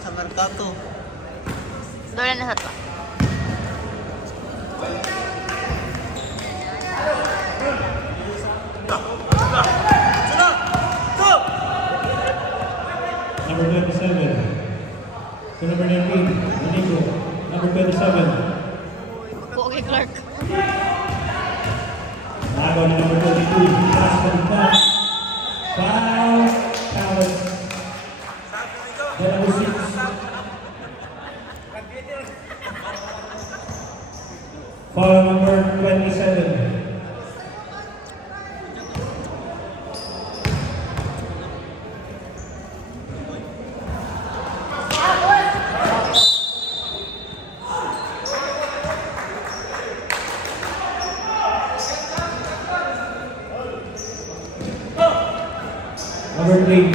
Sa Mercato. Doon na sa to. Number 27. To number 19, Manico. Number 27. Okay, Clark. Bago na number 22, pass from the top. Foul. Palace. Then number 6. Foul number 27. Number 3.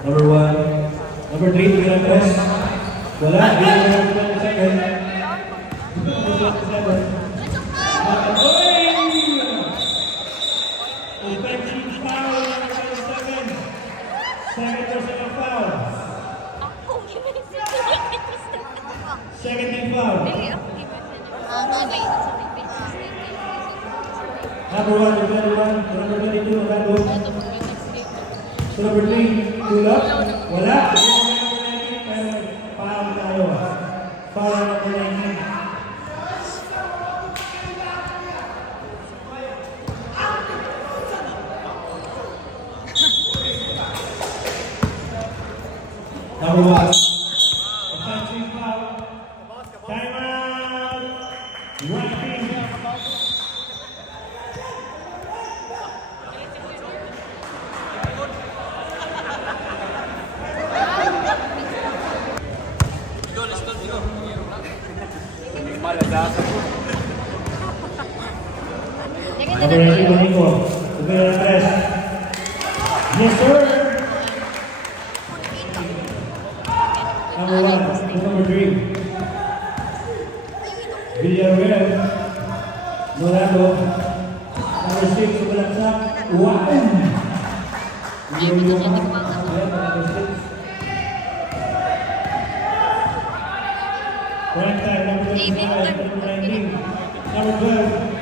Number 1. Number 3, tingnan ang press. Wala, hindi na number 27. Number 27. Offensive foul, number 27. Second personal foul. Second team foul. Number 1, number 1, number 22, number 2. So number 3, tulak. Wala. Pero foul tayo. Foul number 19. Number 1. Offensive foul. Timeout. Right. Number 18, Manico. Subir ang press. Yes, sir. Number 1, to number 3. Villarreal. Morado. Number 6, Subalaksak. Wow! Number 6. Prime time, number 25, number 19. Number 12.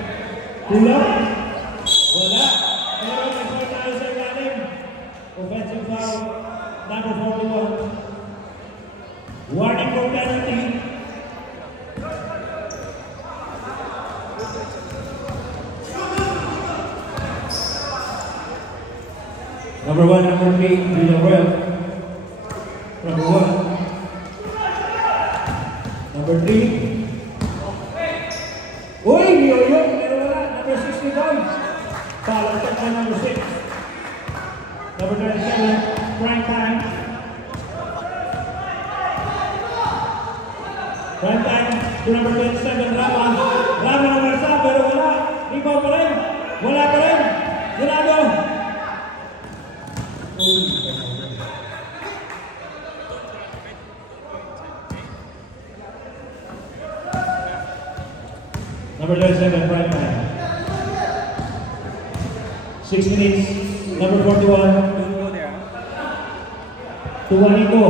Tulak. Wala. Pero nag-foul tayo sa ilalim. Offensive foul. Number 41. Warning for penalty. Number 1, number 3, Villarreal. Number 1. Number 3. Uy, Yoyo, pero wala. Number 61. Foul at number 6. Number 37, prime time. Prime time to number 27, Rama. Rama ng Marsa, pero wala. Rebound pa rin. Wala pa rin. Ginado. Number 37, prime time. 6 minutes. Number 41. To Juanito.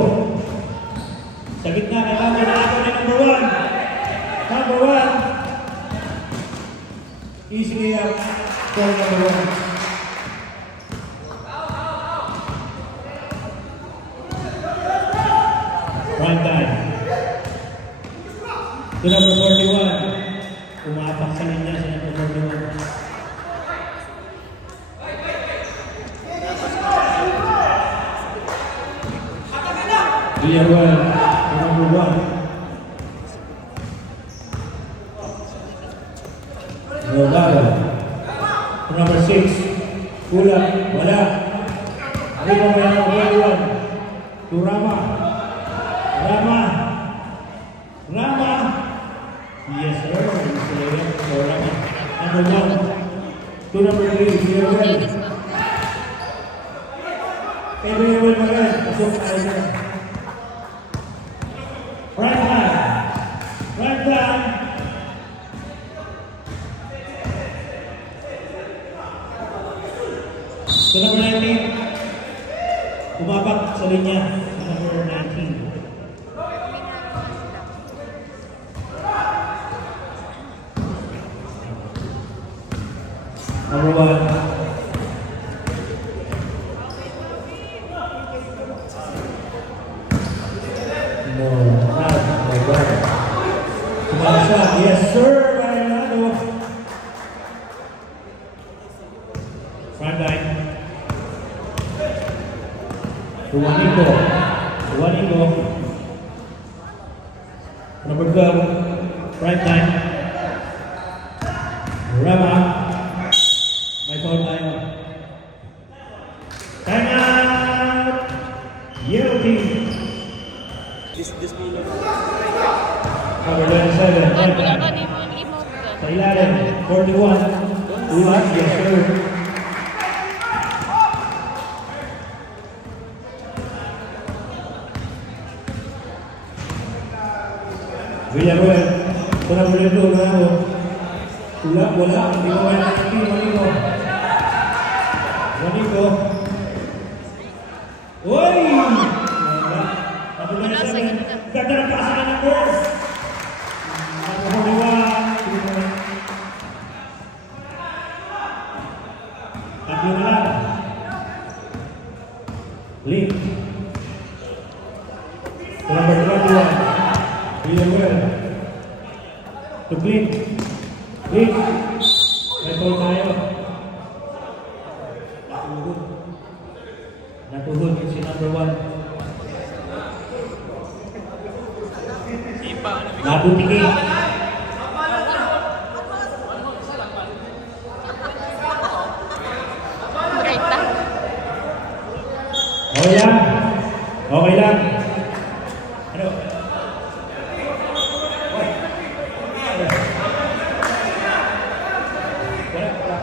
Sa gitna, kailangan na ako ni number 1. Number 1. Easily up for number 1. Prime time. To number 41. Umapak sa linya sa number 41. Villarreal, number 1. Morado. Number 6. Kulang. Wala. Arriba may number 41. To Rama. Rama. Rama. Yes, sir. Rama. Number 1. To number 3. Villarreal. Kay Villarreal pa rin. Pasok tayo dyan. Right hand. Right hand. So number 19, umapak sa linya. Number 19. Number 1. No, not my brother. Shot. Yes, sir, by Ronaldo. Front line. Juanico. Number 12. Right line. Rama. My phone line. Time out. Yellow team. This muna. Number 27. Right Wala line. ka di mo i-move ka. Sa ilalim, 41. Ulas, yes sir. Villarreal, ito na muli ito na ako. Wala, hindi ko kaya natin, Juanico. Uy! Wala. Wala sa gitna. Ganda ng pasa na ng board. Tatlo na lang. Link. Number 21. Villarreal. To Blink. Blink. May ball tayo. Natuhod si number 1. Nabutingin. Right back. Okay lang. Okay lang. Ano? Oy. Wala pa.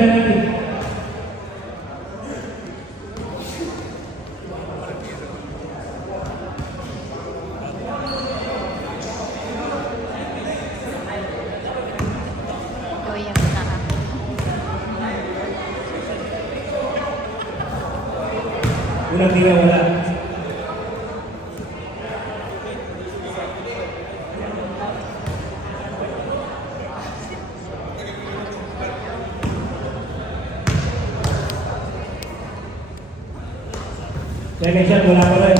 Penalty. Gawin yung na. Unang tira, wala. Second shot, wala pa rin.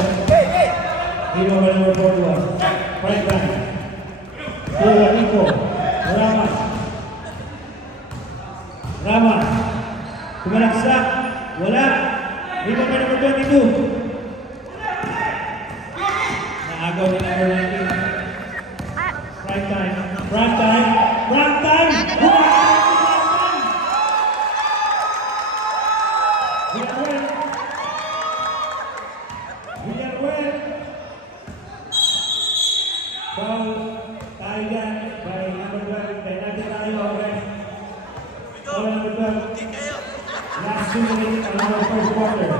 Hero by number 41. Right back. Juanico. Rama. Kumalaksak. Wala. Hero by number 22. Naagaw ni number 19. Right time. Right time. Right time. Villarreal. Foul. Tayo yan. By number 12. Kaya natin tayo. Okay. Foul number 12. Last 2 minutes on our first quarter.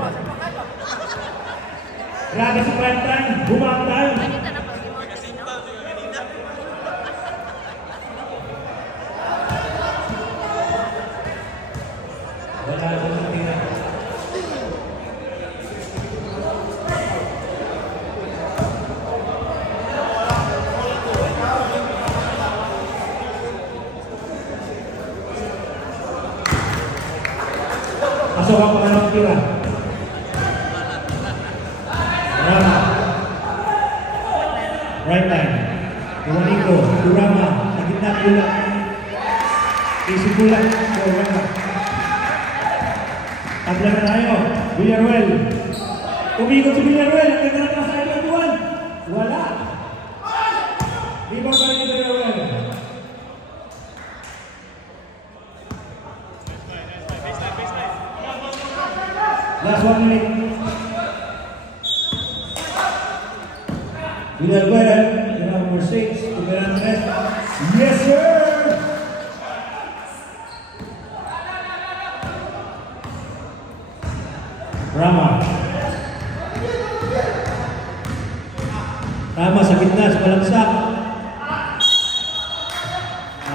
Grabe sa prime time. Bumangtal. Ganito na pag i-move kasi, no? Wala sa tira. Pasok ang pangalawang tira. Rama. Right line. Juanico. Rama. Sa gitna pula. Isi pula. So, Rama. Tabla na tayo. Villarreal. Umikot si Villarreal. Ang ganda na sa ito. Wala. Di ba pa rin si Villarreal? Last 1 minute. Villarreal. number 6, Tuberantes. Yes, sir! Rama. Rama sa gitna, sa balagsak.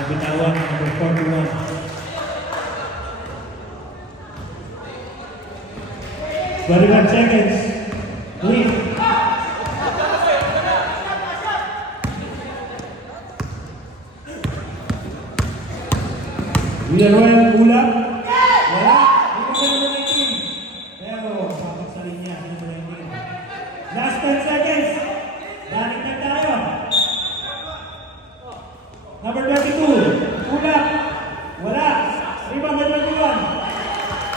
Bitawan, number 41. 21 seconds. Lead. Villanueva, bola. Wala. Number 19. Pero, sapat sa linya. Number 19. Last 10 seconds. Balik na tayo. Number 22. Bola. Wala. Rebound number 21.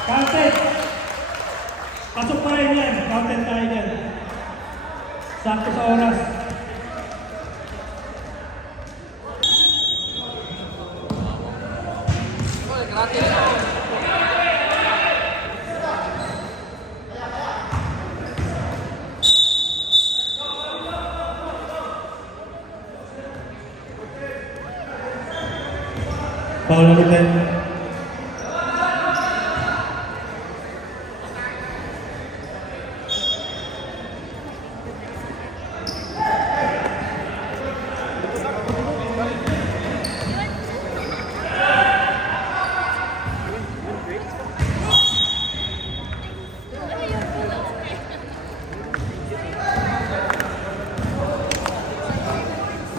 Counted. Pasok pa rin yan. Counted tayo yan. Sakto sa oras. Foul number 10.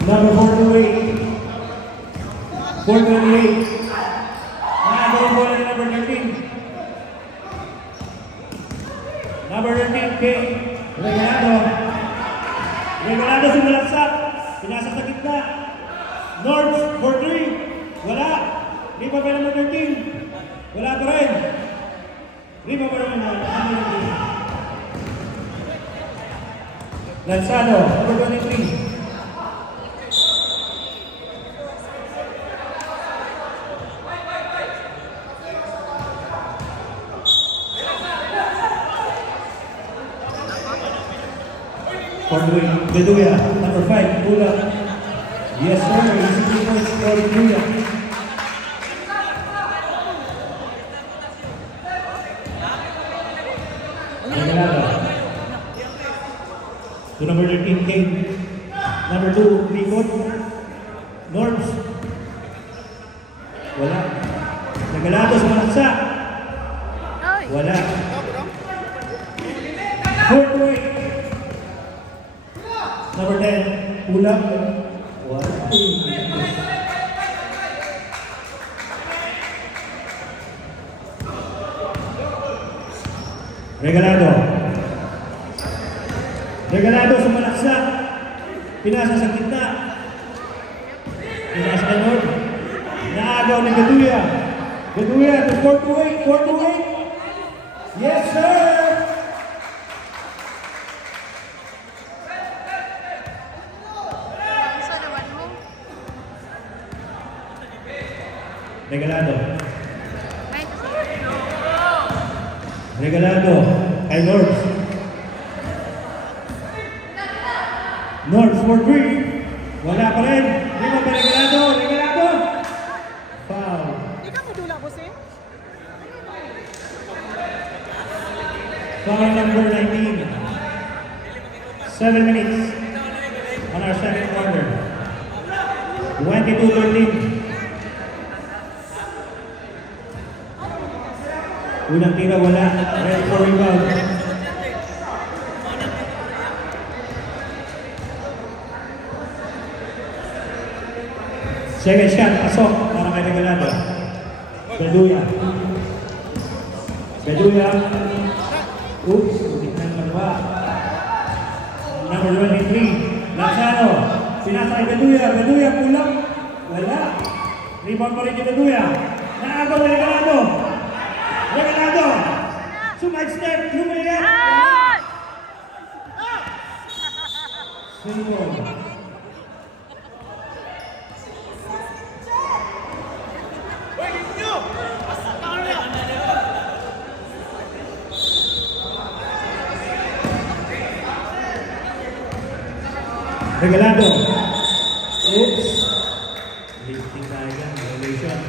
Number 428. 428. Nakagawa bola ni number 13. Number 13, K. Regalado. Regalado sa malaksak. Pinasa sa gitna. North, 4-3. Wala. Riba pa number 13. Wala pa rin. Riba pa naman number 13. Lanzado, number 23. Beduya, number 5, Pula. Yes, sir. Easy 3 points for Beduya. Regalado. To number 13, King. Number 2, Ricot. Norms. Wala. Regalado sa Manaksa. Wala. 4-8. Number 10, Pula. Wala. Regalado. Regalado sa Malaksak. Pinasa sa gitna. Pinasa kay North. Naagaw ni Beduya. Beduya, 4-8. 4-8. Yes, sir! Regalado. Regalado kay North. North 4-3. Wala pa rin. Hindi pa ba Regalado? Regalado. Foul. Ikaw mo dula, boss eh? Foul number 19. 7 minutes on our second quarter. 22-13. Unang tira wala. Ready for rebound. Second shot, pasok para kay Regalado. Beduya. Beduya. Oops, ulit na naman. Number 23, Lanzano. Pinasa kay Beduya. Beduya, pulang. Wala. Rebound pa rin kay Beduya. Naagaw na Regalado. Regalado! Sumag-step! Lumayan! Simple. Regalado. Oops. Lifting tayo yan. Violation.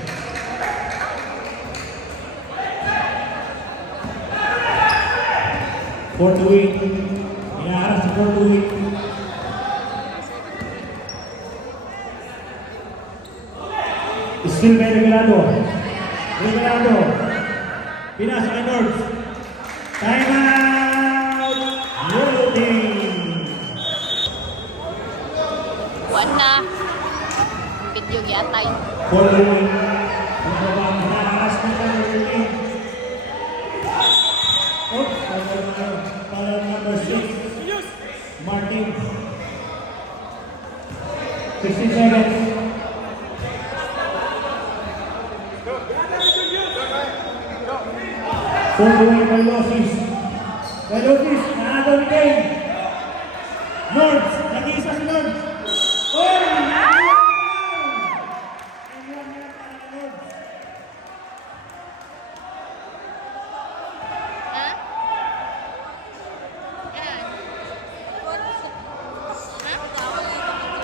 Four to eight. Inaarap sa 4 to 8. Still by Regalado. Regalado. Pinasa kay North. Time out! Loading! Buwan na. Video yatay. 4 to 8. Ang babang inaarap na tayo loading. Oops. Para number 6. Martin. 16 seconds. Forward by Losis. By Losis, nakagaw ni Kane. Nords, nag-iisa si Nords. Oh! Ha? Yan. Ha?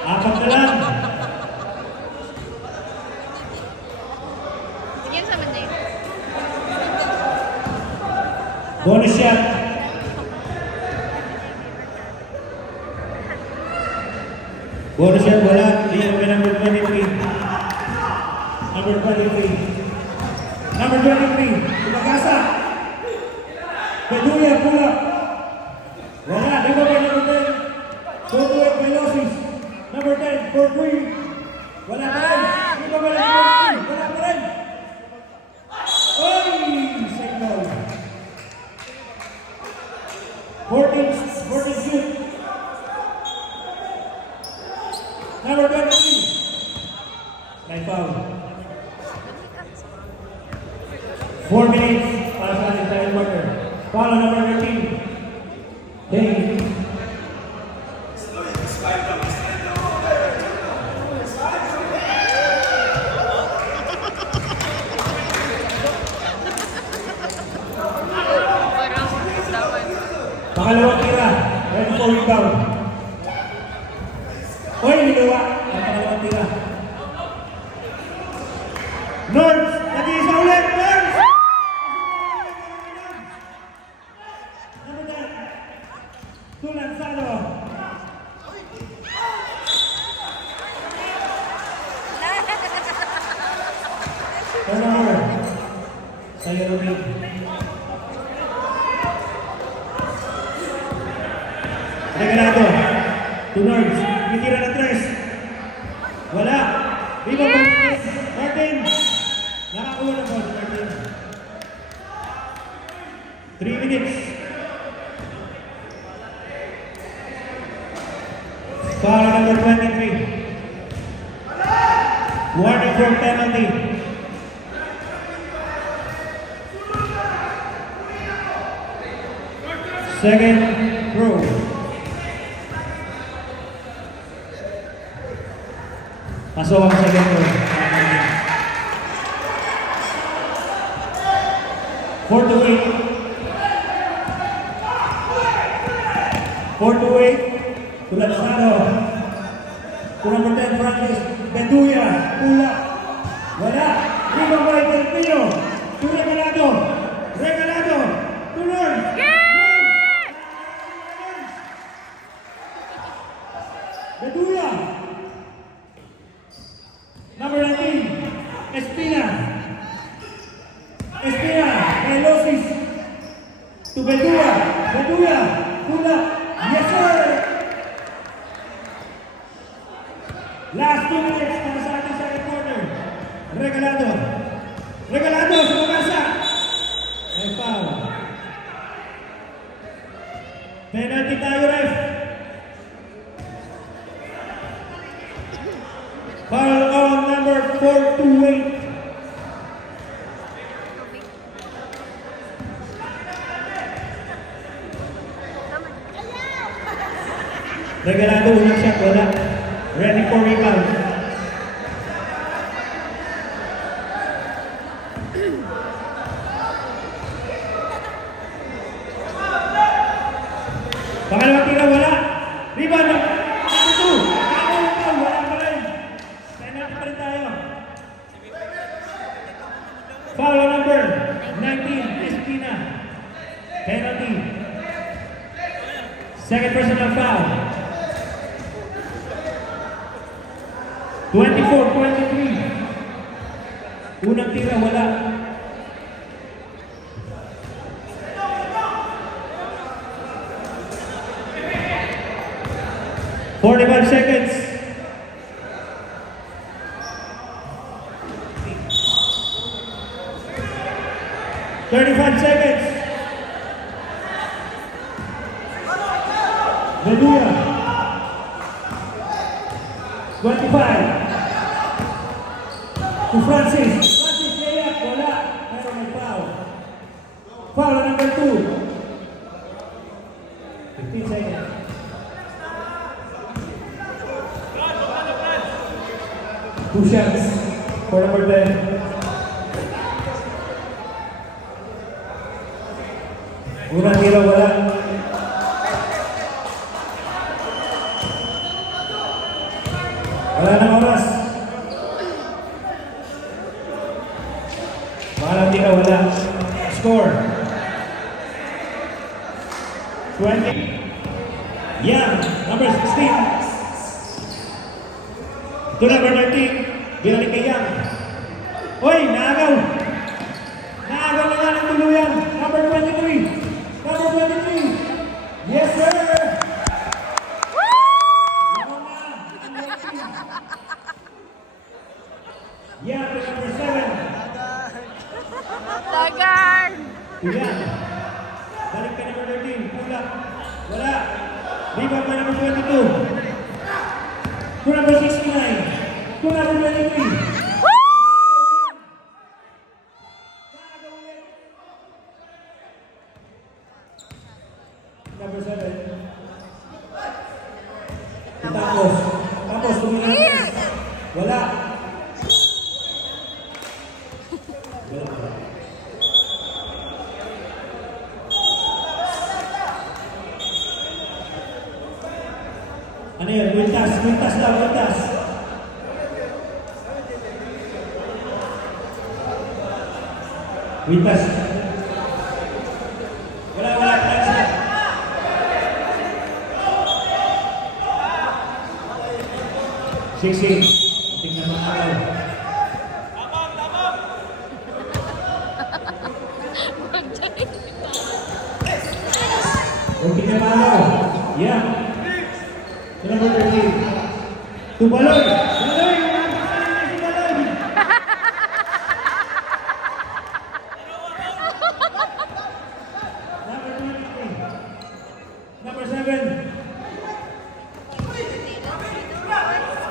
Apat na lang. Sige, sa man na yun. Bonus shot. Bonus shot, wala. Di kami number 23. Number 23. Number 23. Tumakasa. Beduya, pula. Wala. Di ba kayo number 10? Forward by Losis. Number 10, 4-3. Wala pa rin. Di ba ba number 3? Wala pa rin. Oy! Signal. 14 shoot. Number 23. Light foul. 4 minutes para sa ating time marker. Foul on number 13. Dane. Parang dawan. Pangalawang tira. Ready for rebound. Oy, nilawa. Ang pangalawang tira. Nords! Nag-iisa ulit! Nords! Number 10. Tulanzado. Turnover. Sa'yo, Ruby. Regalado. To Nords. Mitira na 3. Wala. Viva Martin. Martin. Nakakuha na po si Martin. 3 minutes. Foul number 23. Warning from penalty. Second throw. Pasok ang second throw. 4 to 8. 4 to 8. Tulanzado. To number 10, Francis Beduya. Pula. Wala. Rebound by Del Pino. To Regalado. Regalado. To Lord. Beduya. Number 19, Espina. Espina, Velocis. To Beduya. Beduya. Pula. Yes, sir. Last 2 minutes para sa ating second quarter. Regalado. Regalado sa Mabasa. May foul. Penalty tayo, ref. Foul on number 4 to 8. Regalado, unang shot, wala. Ready for rebound. Pangalawang tira, wala. Rebound, number 2. Wala pa rin. Second foul. 24-23. Unang tira, wala. "45 seconds. "35 seconds. Medulla. 25. To Francis. Francis layup. Wala. Pero may foul. Foul na number 2. 15 seconds. Two shots for number 10. Unang tira, wala. Wala nang oras. Parang tira, wala. Score. 20. Yang, number 16. To number 13. Binalik kay Yang. Hoy, naagaw. Naagaw na nga ng tuluyan. Number 23. Number 23. Yes, sir. Yeah, to number 7. Tagar! Yan. Balik ka number 13. Pula. Wala. Rebound by number 22. To number 69. To number 23. Number 7. Tapos. Tapos, tumingin. Wala. Ano yun? Wintas. Wintas daw. Wintas. Wintas. Wala, wala. Wala. Sing-sing. Tingnan mo araw. Tingnan mo araw. Yeah. Number 13. To Baloy. Baloy! Si Baloy! Number 23. Number 7.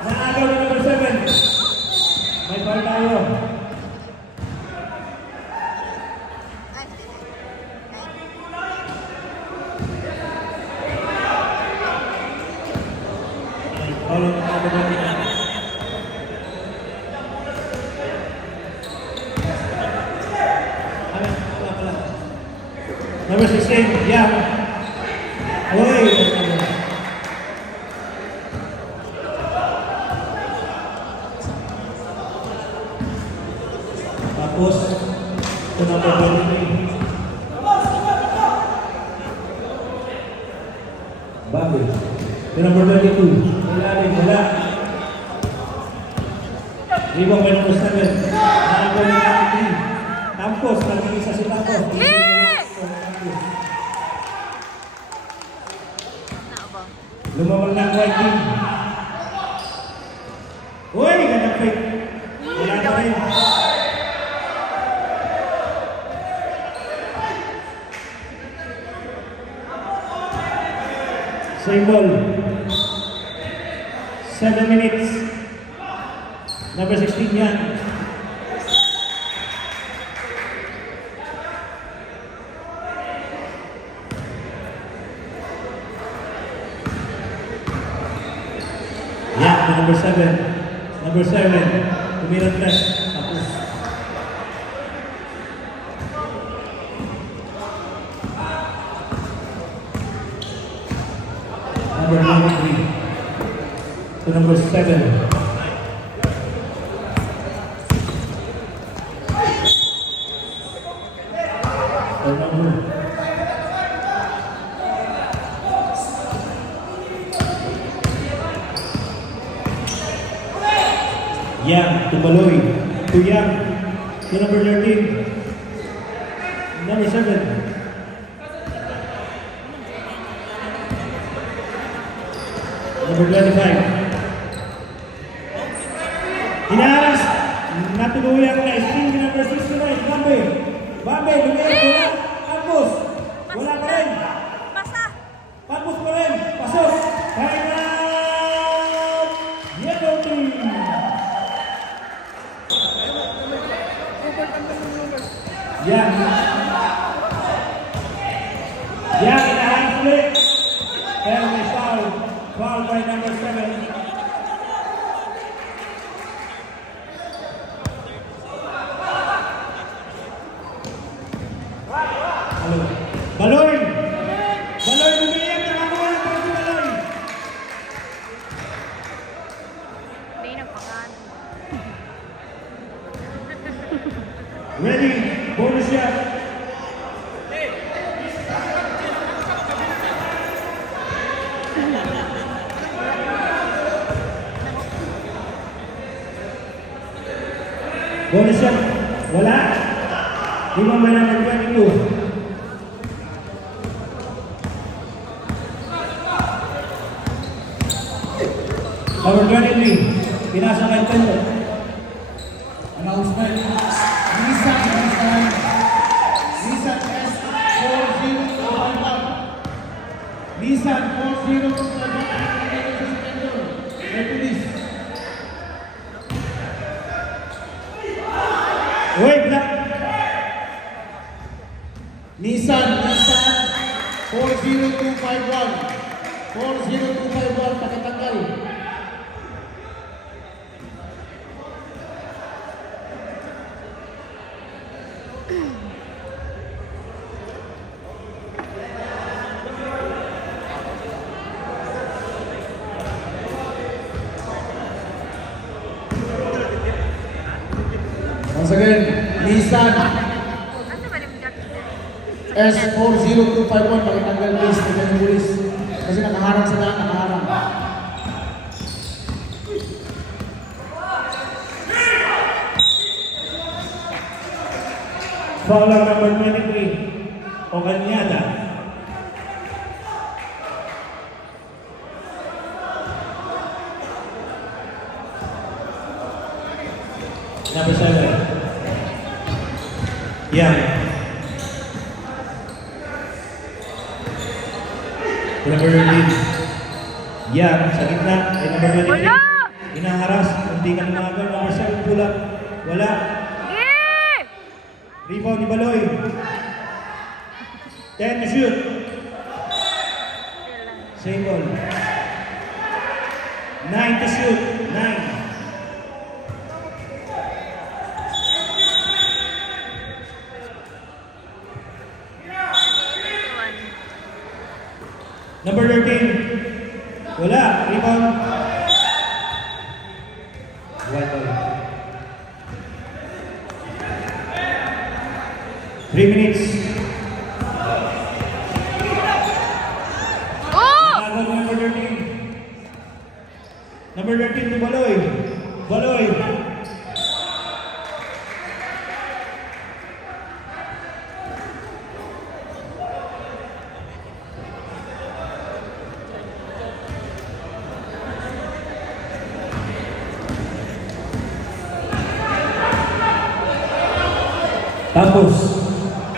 Naagaw na number 7. May foul tayo. Foul ang number 29. Number 16, yeah. Oy! Tapos, to number 23. Bago. To number 22. Wala rin, wala. Rebound by number 7. Number 23. Tapos, nag-iisa si Tapos. Lumabang na ang white team. Uy, ganda pick. Wala na rin. Same ball. 7 minutes. Number 16 yan. Yeah, number 7. Number 7. Tumirang test. Tapos. Number 93. To number 7. Turnover. Yang to Baloy. To Yang. To number 13. Number 7. Number 25. Hinaharas. Natuluyang na string number 69. Bambe. Bambe. Lumiyang wala. Campus. Wala pa rin. Basta. Campus pa rin. Pasok. Time out. Yellow team. Yang. Yang hinaharas ulit. Pero may foul. Foul by number 7. Baloy! Baloy lumiyak! Nakakuha ng pang si Baloy! May nagpakan. Ready? Bonus shot! Bonus shot! Wala! Lima ba naman 22? Number 23, pinasa kay Pedro. Announcement. Nissan S4051. Nissan 4051. Police. Wait lang! Nissan 40251. 40251 pakitanggal. Once again, Nissan Ano ba naman S40251 pakitanggal please, tignan yung police. Kasi nakaharang sa daan, nakaharang. Foul ang number 23, Ocanyada. Number 7. Yang. Number 13. Yang, sa gitna, ay number 23. Wala! Inaharas, hindi ka lumagal. Number 7, pula. Wala. Yeah! Rebound ni Baloy. 10 to shoot. Same ball. 9 to shoot. 9. Number 13. Wala. Rebound. 1 ball. 3 minutes. Oh! Nakagol number 13. Number 13 ni Baloy. Baloy.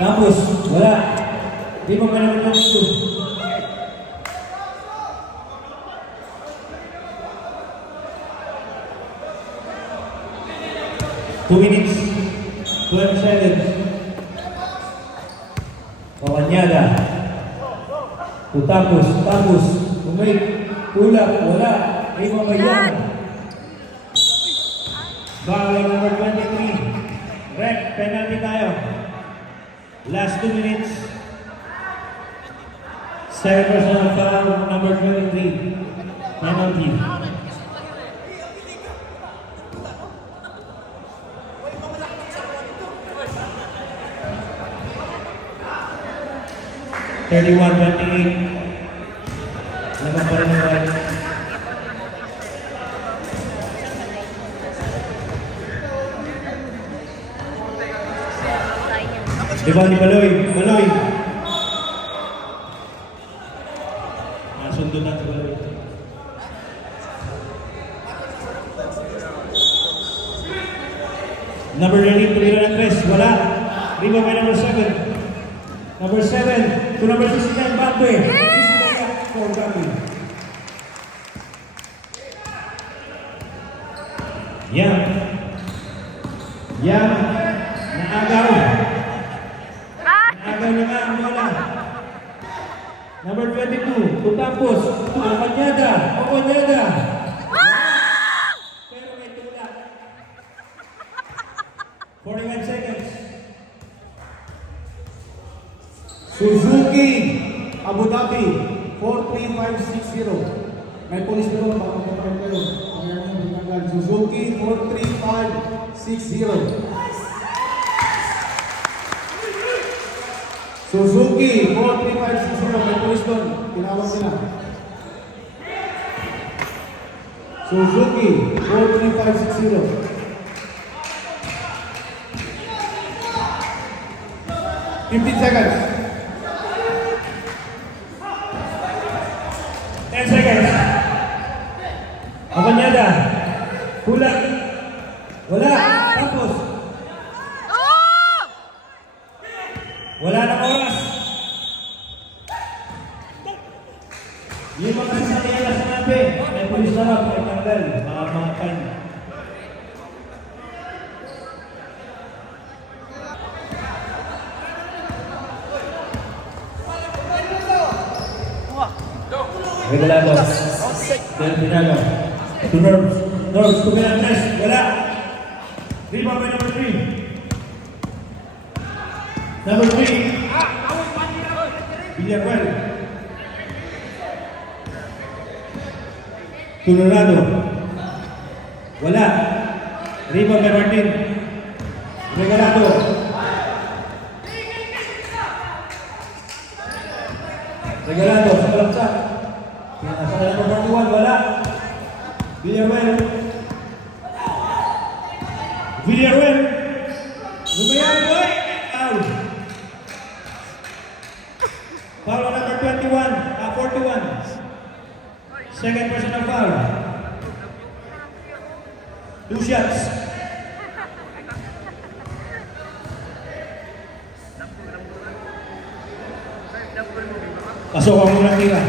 Campus, wala. Di mo ka naman lang ito. Two minutes, 12 seconds. Ocanyada. To Campus, umay, tulak, wala. Di mo ba yan? Foul number 23. Rep, penalty tayo. Last 2 minutes. 7 personal foul, number 23. Penalty. Thirty-one, 28. Laban pa rin ang right. Diba ni Baloy? Baloy. Nasundo na si Baloy. Number 9, tumira ng 3. Wala. Rebound by number 7. Number 7 to number 69, Bambe. 69 for Bambe. Yang. Yang. Naagaw. Naagaw na nga ang bola. Number 22, Tutapos. Okanyada. Okanyada. Pero may tulak. 41 seconds. Suzuki, Abu Dhabi, 43560. May police pero baka kapag kayo. Ayan yung binanggan. Suzuki, 43560. Suzuki, 43560. May police doon. Tinawag nila. Suzuki, 43560. 15 seconds. 10 seconds. Okanyada. Kulang. Wala. Tapos. Wala na oras. Yung mga sasakyan na sinabi, may pulis na lang, may tanggal, mga kan. Regalado. Del Pinago. To Nerves. Nerves, tumira 3. Wala. Rebound by number 3. Number 3. Villacuel. Colorado. Wala. Rebound by Martin. Regalado. Regalado sa kalapsak. Nasa number 41, wala. Villacuel. Villacuel. Lumayan, boy. Out. Foul on number 41, 41. Second personal foul. 2 shots. Pasok ang unang tira.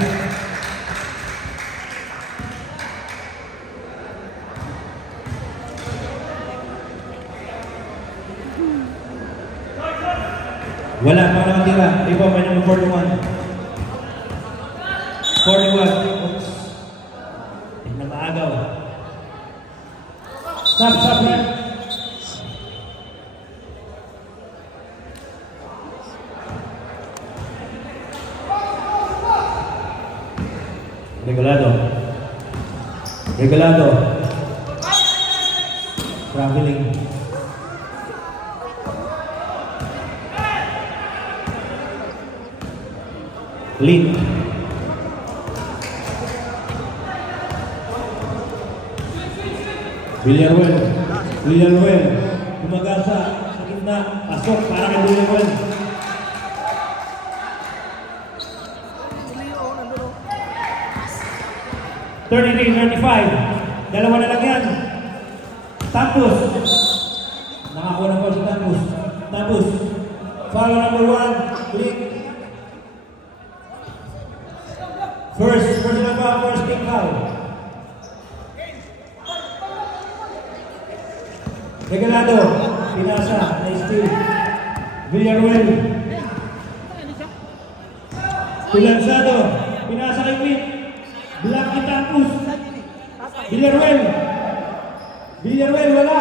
Wala pa naman tira. Rebound by number 41. 41. Oops. Tignan maagaw. Stop, man. Regalado. Regalado. Traveling. Lead. Villacuel. Villacuel. Gumagasa sa gitna. Pasok para kay Villacuel. $33-35. Dalawa na lang yan. Tapos. Nakakuha na po si Tapos. Tapos. Foul number 1. Click. First personal foul, first team foul. Regalado, pinasa, na-steal. Villacuel. Pilansado, pinasa kay Quinn. Black Itapus. Villacuel. Villacuel, wala.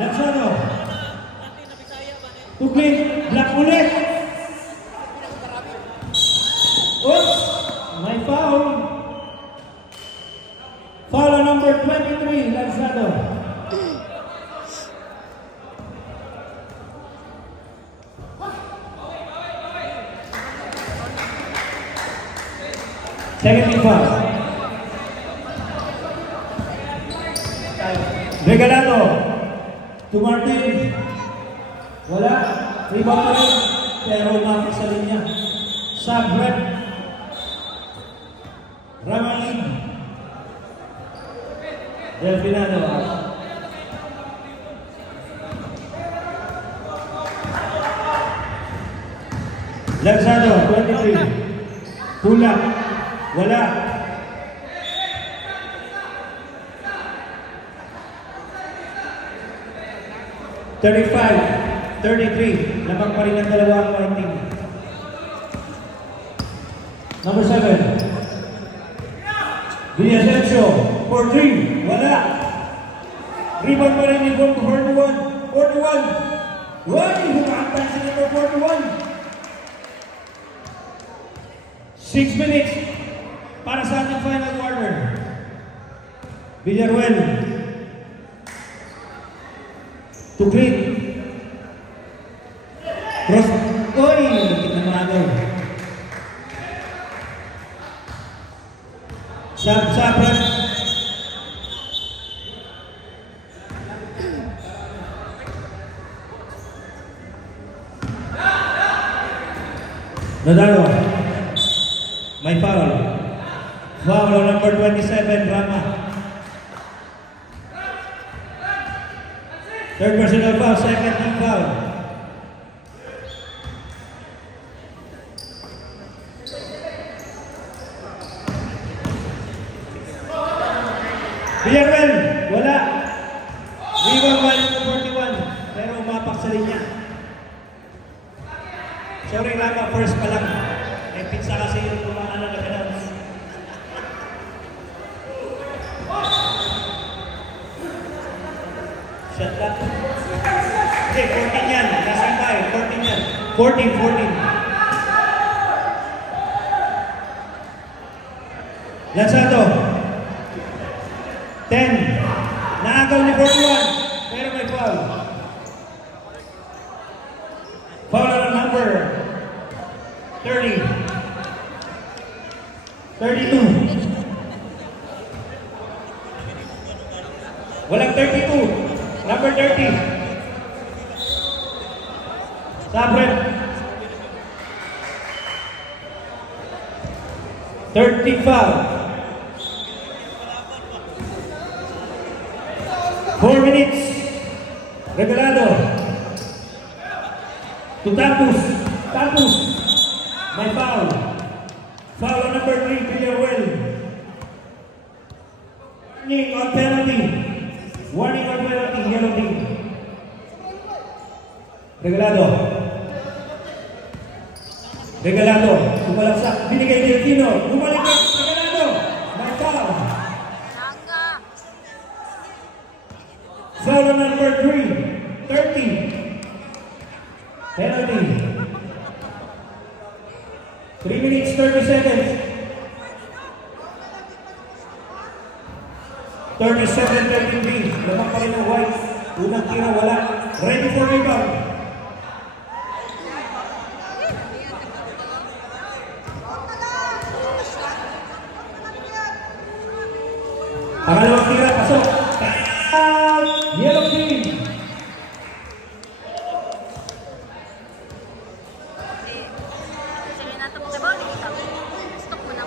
Lansado. To Quinn, Black ulit. Oops! May foul. Foul on number 23, Lanzado. Second team foul. Regalado. To Martin. Wala. Rebound pa rin. Pero umapit sa linya. Sub-rep. Ramalin. Delfinado out. Lanzado, 23. Pula. Wala. $35, 33. Lamang pa rin ang dalawang white team. Number 7. Villasencio, for 3. Wala. Rebound pa rin ni 41. 41. Why? Humaktan si number 41. 6 minutes para sa ating final quarter. Villaruel. To clean. Cross. Oy! Nakit na maagaw. Sub-rep. Nadalo. May foul. Foul on number 27, Rama. Third personal foul, second team foul. Villaruel, wala. Rebound by number 41, pero umapak sa linya. Sorry Rama, first pa lang. May pizza kasi yung kumaano na announce. Shot lang. Okay, 14 yan. Nasaan tayo? 14 yan. 14. Lanzado. 10. Naagaw ni 41. Pero may foul. Foul on number 30. 32. Walang 32. Number 30. Sub-rep. 30 foul. 4 minutes. Regalado. To Tapus. Tapus. May foul. Foul on number 3, Villaruel. Warning on penalty. Warning on penalty, yellow team. Regalado. Regalado. Tumalaksak. Binigay ni Aquino. Bumalik. Regalado. May foul. Langga. Foul on number 3. 30. Penalty. 3 minutes, 30 seconds. 37-13B. Lamang pa rin ang white. Unang tira, wala. Ready for rebound. Pangalawang tira, pasok. Time! Yellow team. Sige na ito mga bawal. Stop mo na.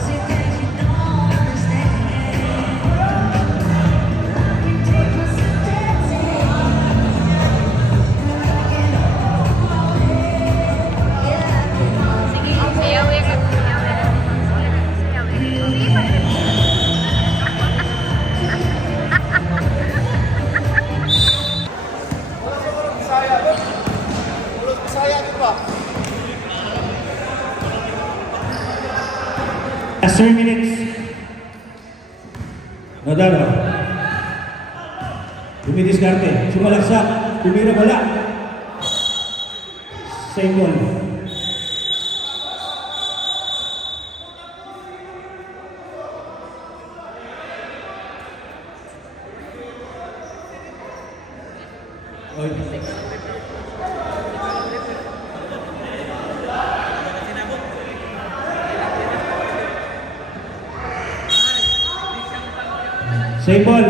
Sige, ayaw ka. Sige pa. Last 3 minutes. Nadalo. Dumidiskarte. Sumalaksak. Tumira wala. Same ball. Same ball.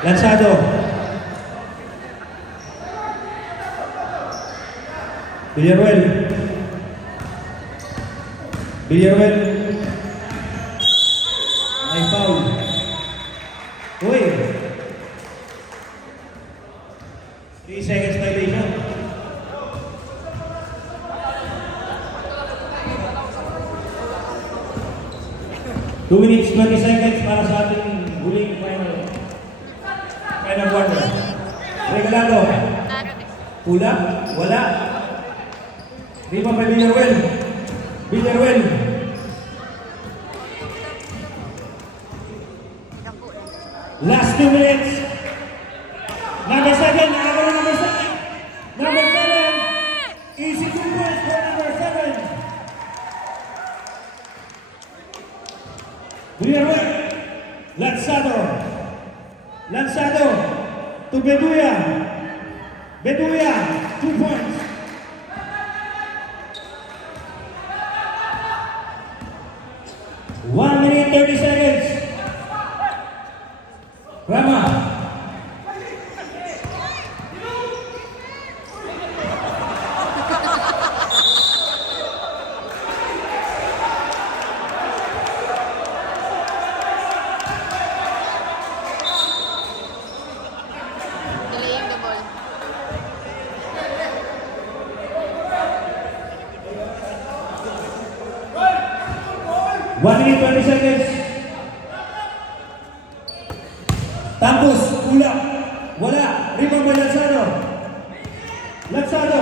Lanzado. Villaruel. Villaruel. May foul. Uy. 3 seconds violation. Two minutes, 20 seconds para sa ating huling final quarter. Regalado. Taro din. Pula. Wala. Rebound by Villaruel. Villaruel. Last 2 minutes. Number 7. Nakagawa ng number 7. Number 7. Easy 2 points for number 7. Villaruel. Lanzado. Lanzado. To Beduya. Beduya. 2 points. One minute, 30 seconds. Rama. Delaying the ball. One minute, 20 seconds. Tampus, Pula. Wala. Rebound by Lanzado. Lanzado.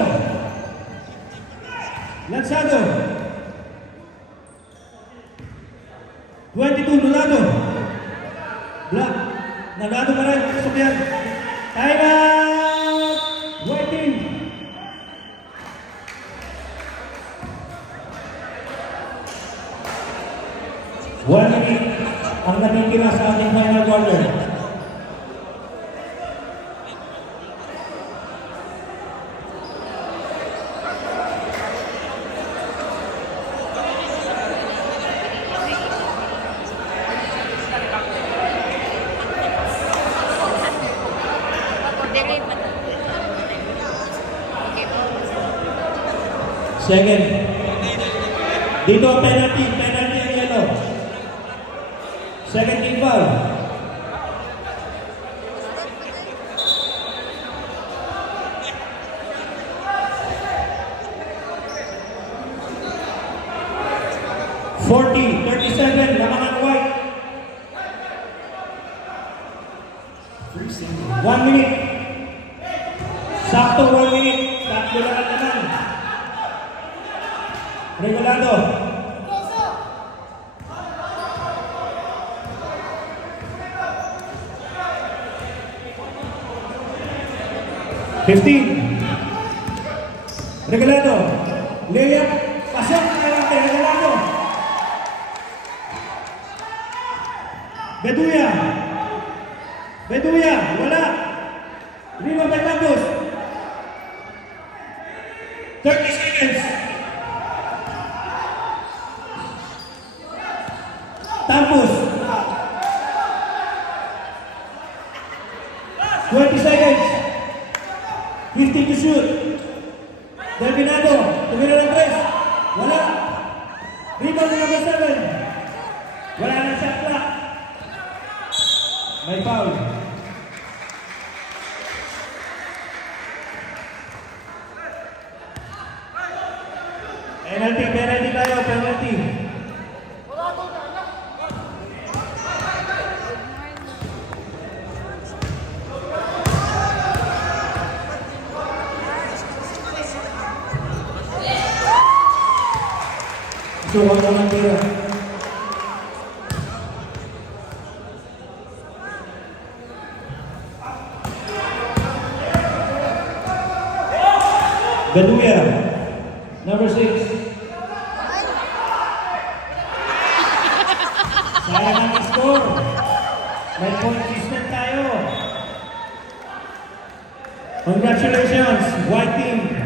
Lanzado. 22, Nolado. Black. Nolado pa rin. Pasok yan. Time out! Waiting. One minute ang natitira sa ating final quarter. Delay pa na. Okay po. Second. Dito penalty ang yellow. Second team foul. Forty, 37, lamangan white. 1 minute. Sakto 1 minute. Tatlo lang ang naman. Regalado. Fifteen. Regalado. Layup. Pasok. Regalado. Beduya. Beduya. Wala. Lima Betapos. 30 seconds. Tampos. 20 seconds. 15 to shoot. Delvinado. Tumira ng press. Wala. Rebound ng number 7. Wala na shot clock. May foul. Penalty tayo, penalty. So, wag naman tira. Beduya, number 6. Sayang ang score. May point system tayo. Congratulations, white team.